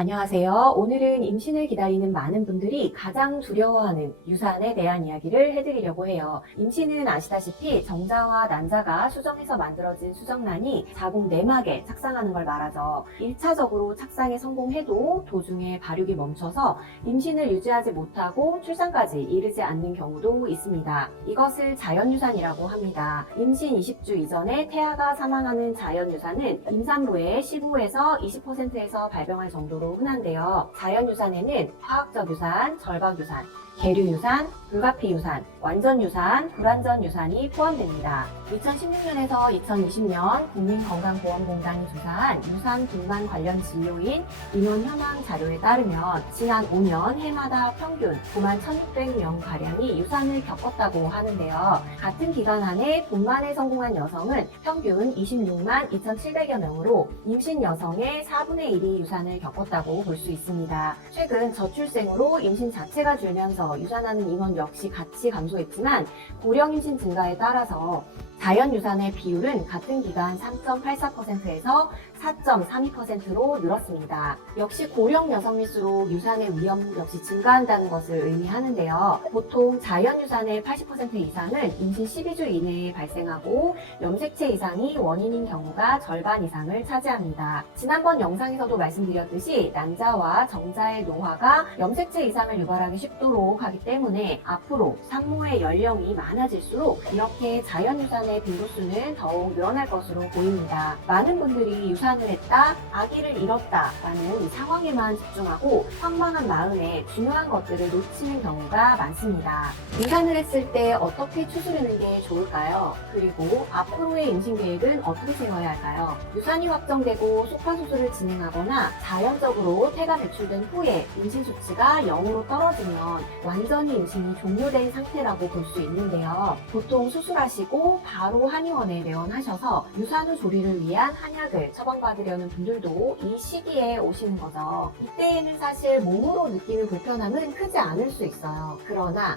안녕하세요. 오늘은 임신을 기다리는 많은 분들이 가장 두려워하는 유산에 대한 이야기를 해드리려고 해요. 임신은 아시다시피 정자와 난자가 수정해서 만들어진 수정란이 자궁 내막에 착상하는 걸 말하죠. 1차적으로 착상에 성공해도 도중에 발육이 멈춰서 임신을 유지하지 못하고 출산까지 이르지 않는 경우도 있습니다. 이것을 자연유산이라고 합니다. 임신 20주 이전에 태아가 사망하는 자연유산은 임산부의 15에서 20%에서 발병할 정도로 흔한데요. 자연유산에는 화학적 유산, 절박유산, 계류유산, 불가피유산, 완전유산, 불완전유산이 포함됩니다. 2016년에서 2020년 국민건강보험공단이 조사한 유산 분만 관련 진료인 인원 현황 자료에 따르면 지난 5년 해마다 평균 9만 1,600명가량이 유산을 겪었다고 하는데요. 같은 기간 안에 분만에 성공한 여성은 평균 26만 2,700여 명으로 임신 여성의 4분의 1이 유산을 겪었다고 볼 수 있습니다. 최근 저출생으로 임신 자체가 줄면서 유산하는 인원 역시 같이 감소했지만 고령 임신 증가에 따라서 자연유산의 비율은 같은 기간 3.84%에서 4.32%로 늘었습니다. 역시 고령 여성일수록 유산의 위험 역시 증가한다는 것을 의미하는데요. 보통 자연유산의 80% 이상은 임신 12주 이내에 발생하고 염색체 이상이 원인인 경우가 절반 이상을 차지합니다. 지난번 영상에서도 말씀드렸듯이 난자와 정자의 노화가 염색체 이상을 유발하기 쉽도록 하기 때문에 앞으로 산모의 연령이 많아질수록 이렇게 자연유산의 빈도수는 더욱 늘어날 것으로 보입니다. 많은 분들이 유산을 했다, 아기를 잃었다 라는 이 상황에만 집중하고 황망한 마음에 중요한 것들을 놓치는 경우가 많습니다. 유산을 했을 때 어떻게 추스르는 게 좋을까요? 그리고 앞으로의 임신 계획은 어떻게 세워야 할까요? 유산이 확정되고 속파수술을 진행하거나 자연적으로 태가 배출된 후에 임신 수치가 0으로 떨어지면 완전히 임신이 종료된 상태라고 볼 수 있는데요. 보통 수술하시고 바로 한의원에 내원하셔서 유산 후 조리를 위한 한약을 처방받으려는 분들도 이 시기에 오시는 거죠. 이때에는 사실 몸으로 느끼는 불편함은 크지 않을 수 있어요. 그러나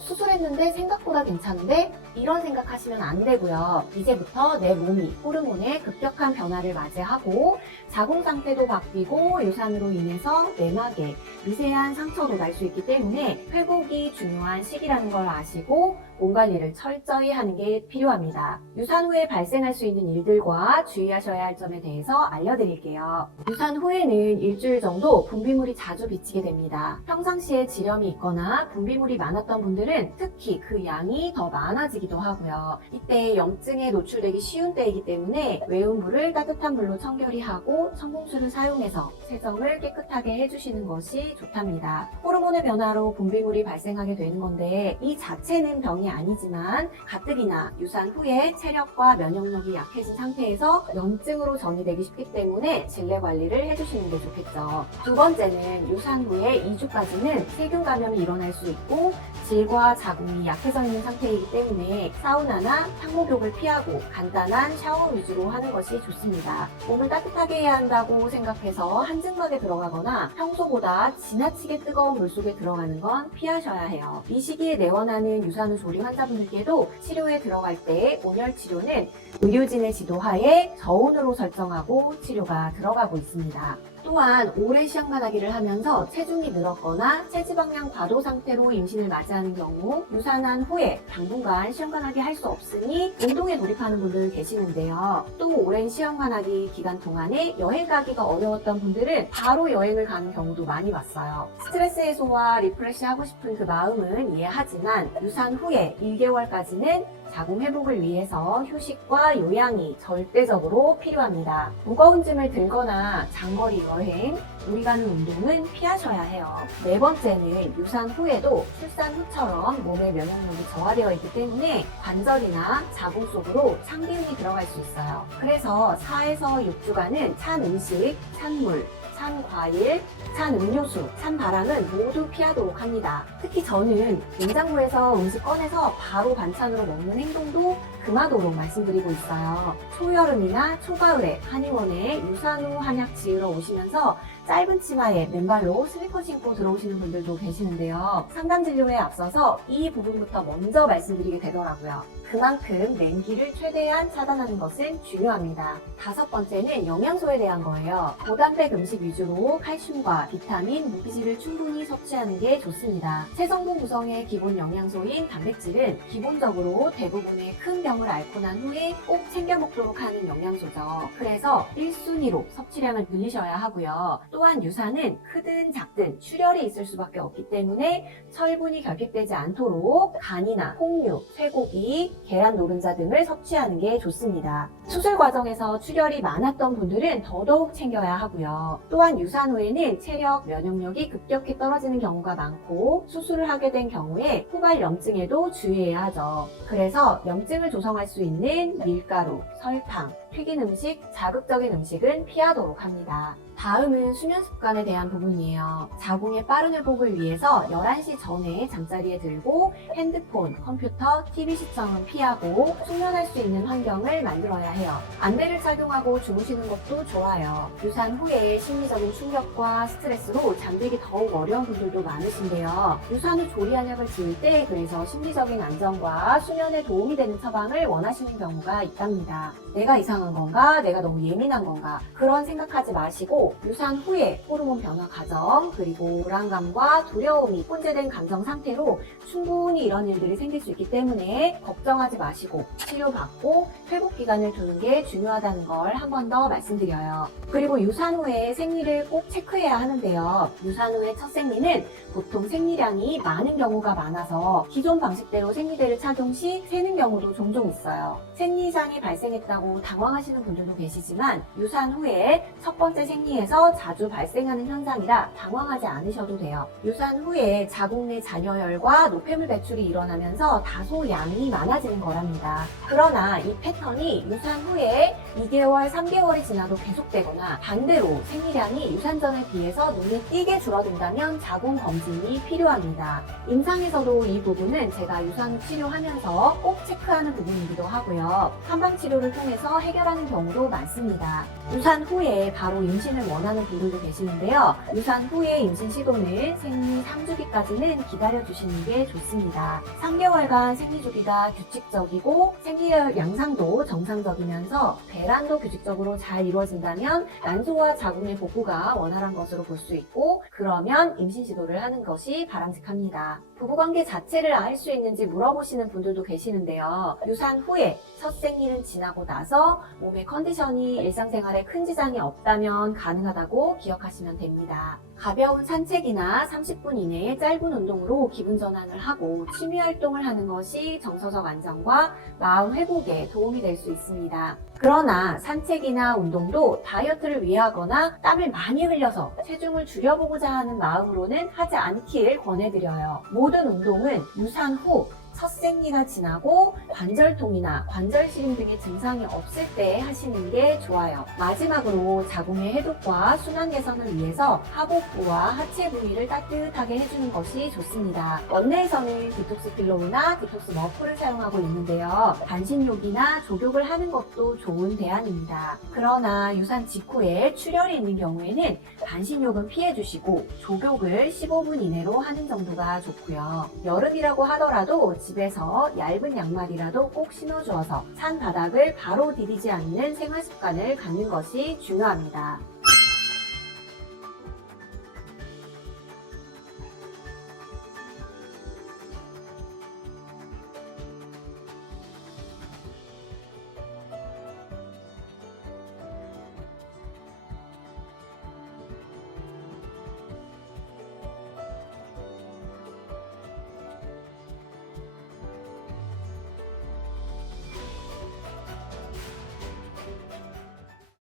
수술했는데 생각보다 괜찮은데? 이런 생각하시면 안 되고요. 이제부터 내 몸이 호르몬의 급격한 변화를 맞이하고 자궁 상태도 바뀌고 유산으로 인해서 내막에 미세한 상처도 날 수 있기 때문에 회복이 중요한 시기라는 걸 아시고 몸 관리를 철저히 하는 게 필요합니다. 유산 후에 발생할 수 있는 일들과 주의하셔야 할 점에 대해서 알려드릴게요. 유산 후에는 일주일 정도 분비물이 자주 비치게 됩니다. 평상시에 지렴이 있거나 분비물이 많았던 분들은 특히 그 양이 더 많아지기도 하고요. 이때 염증에 노출되기 쉬운 때이기 때문에 외운 물을 따뜻한 물로 청결히 하고 청봉수를 사용해서 세정을 깨끗하게 해주시는 것이 좋답니다. 호르몬의 변화로 분비물이 발생하게 되는 건데 이 자체는 병이 아니지만 가뜩이나 유산 후에 체력과 면역력이 약해진 상태에서 염증으로 전이되기 쉽기 때문에 질내 관리를 해주시는 게 좋겠죠. 두 번째는 유산 후에 2주까지는 세균 감염이 일어날 수 있고 질과 자궁이 약해져 있는 상태이기 때문에 사우나나 탕목욕을 피하고 간단한 샤워 위주로 하는 것이 좋습니다. 몸을 따뜻하게 해야 한다고 생각해서 한증막에 들어가거나 평소보다 지나치게 뜨거운 물속에 들어가는 건 피하셔야 해요. 이 시기에 내원하는 유산 후 조리 환자분들께도 치료에 들어갈 때 온열 치료는 의료진의 지도하에 저온으로 설정하고 치료가 들어가고 있습니다. 또한 오래 시험관하기를 하면서 체중이 늘었거나 체지방량 과도 상태로 임신을 맞이하는 경우 유산한 후에 당분간 시험관하기 할 수 없으니 운동에 돌입하는 분들 계시는데요. 또 오랜 시험관하기 기간 동안에 여행 가기가 어려웠던 분들은 바로 여행을 가는 경우도 많이 봤어요. 스트레스 해소와 리프레시 하고 싶은 그 마음은 이해하지만 유산 후에 1개월까지는 자궁 회복을 위해서 휴식과 요양이 절대적으로 필요합니다. 무거운 짐을 들거나 장거리 여행, 무리 가는 운동은 피하셔야 해요. 네 번째는 유산 후에도 출산 후처럼 몸의 면역력이 저하되어 있기 때문에 관절이나 자궁 속으로 참기름이 들어갈 수 있어요. 그래서 4에서 6주간은 찬 음식, 찬물, 찬 과일, 찬 음료수, 찬 바람은 모두 피하도록 합니다. 특히 저는 냉장고에서 음식 꺼내서 바로 반찬으로 먹는 행동도 금하도록 말씀드리고 있어요. 초여름이나 초가을에 한의원에 유산 후 한약 지으러 오시면서 짧은 치마에 맨발로 슬리퍼 신고 들어오시는 분들도 계시는데요. 상담 진료에 앞서서 이 부분부터 먼저 말씀드리게 되더라고요. 그만큼 냉기를 최대한 차단하는 것은 중요합니다. 5번째는 영양소에 대한 거예요. 고단백 음식 위주로 칼슘과 비타민, 무기질을 충분히 섭취하는 게 좋습니다. 체성분 구성의 기본 영양소인 단백질은 기본적으로 대부분의 큰 병을 앓고 난 후에 꼭 챙겨 먹도록 하는 영양소죠. 그래서 1순위로 섭취량을 늘리셔야 하고요. 또한 유산은 크든 작든 출혈이 있을 수밖에 없기 때문에 철분이 결핍되지 않도록 간이나 콩류, 쇠고기, 계란 노른자 등을 섭취하는 게 좋습니다. 수술 과정에서 출혈이 많았던 분들은 더더욱 챙겨야 하고요. 또한 유산 후에는 체력, 면역력이 급격히 떨어지는 경우가 많고 수술을 하게 된 경우에 후발 염증에도 주의해야 하죠. 그래서 염증을 조성할 수 있는 밀가루, 설탕, 튀긴 음식, 자극적인 음식은 피하도록 합니다. 다음은 수면 습관에 대한 부분이에요. 자궁의 빠른 회복을 위해서 11시 전에 잠자리에 들고 핸드폰, 컴퓨터, TV 시청은 피하고 숙면할 수 있는 환경을 만들어야 해요. 안대를 착용하고 주무시는 것도 좋아요. 유산 후에 심리적인 충격과 스트레스로 잠들기 더욱 어려운 분들도 많으신데요. 유산 후 조리한약을 지을 때 그래서 심리적인 안정과 수면에 도움이 되는 처방을 원하시는 경우가 있답니다. 내가 이상한 건가? 내가 너무 예민한 건가? 그런 생각하지 마시고 유산 후에 호르몬 변화 과정 그리고 불안감과 두려움이 혼재된 감정 상태로 충분히 이런 일들이 생길 수 있기 때문에 걱정하지 마시고 치료받고 회복 기간을 두는 게 중요하다는 걸 한 번 더 말씀드려요. 그리고 유산 후에 생리를 꼭 체크해야 하는데요. 유산 후에 첫 생리는 보통 생리량이 많은 경우가 많아서 기존 방식대로 생리대를 착용 시 새는 경우도 종종 있어요. 생리 이상이 발생했다고 당황하시는 분들도 계시지만 유산 후에 첫 번째 생리에서 자주 발생하는 현상이라 당황하지 않으셔도 돼요. 유산 후에 자궁 내 잔여혈과 노폐물 배출이 일어나면서 다소 양이 많아지는 거랍니다. 그러나 이 패턴이 유산 후에 2개월, 3개월이 지나도 계속되거나 반대로 생리량이 유산 전에 비해서 눈에 띄게 줄어든다면 자궁 검진이 필요합니다. 임상에서도 이 부분은 제가 유산 후 치료하면서 꼭 체크하는 부분이기도 하고요. 한방 치료를 통해서 해결하는 경우도 많습니다. 유산 후에 바로 임신을 원하는 분들도 계시는데요. 유산 후에 임신 시도는 생리 3주기까지는 기다려주시는 게 좋습니다. 3개월간 생리 주기가 규칙적이고 생리혈 양상도 정상적이면서 배란도 규칙적으로 잘 이루어진다면 난소와 자궁의 복구가 원활한 것으로 볼 수 있고 그러면 임신 시도를 하는 것이 바람직합니다. 부부관계 자체를 알 수 있는지 물어보시는 분들도 계시는데요. 유산 후에 첫 생리는 지나고 나서 몸의 컨디션이 일상생활에 큰 지장이 없다면 가능하다고 기억하시면 됩니다. 가벼운 산책이나 30분 이내의 짧은 운동으로 기분 전환을 하고 취미 활동을 하는 것이 정서적 안정과 마음 회복에 도움이 될 수 있습니다. 그러나 산책이나 운동도 다이어트를 위하거나 땀을 많이 흘려서 체중을 줄여보고자 하는 마음으로는 하지 않길 권해드려요. 모든 운동은 유산 후 첫 생리가 지나고 관절통이나 관절 시림 등의 증상이 없을 때 하시는 게 좋아요. 마지막으로 자궁의 해독과 순환 개선을 위해서 하복부와 하체 부위를 따뜻하게 해주는 것이 좋습니다. 원내에서는 디톡스 필로우나 디톡스 머프를 사용하고 있는데요. 반신욕이나 족욕을 하는 것도 좋은 대안입니다. 그러나 유산 직후에 출혈이 있는 경우에는 반신욕은 피해주시고 족욕을 15분 이내로 하는 정도가 좋고요. 여름이라고 하더라도 집에서 얇은 양말이라도 꼭 신어주어서 산 바닥을 바로 디디지 않는 생활 습관을 갖는 것이 중요합니다.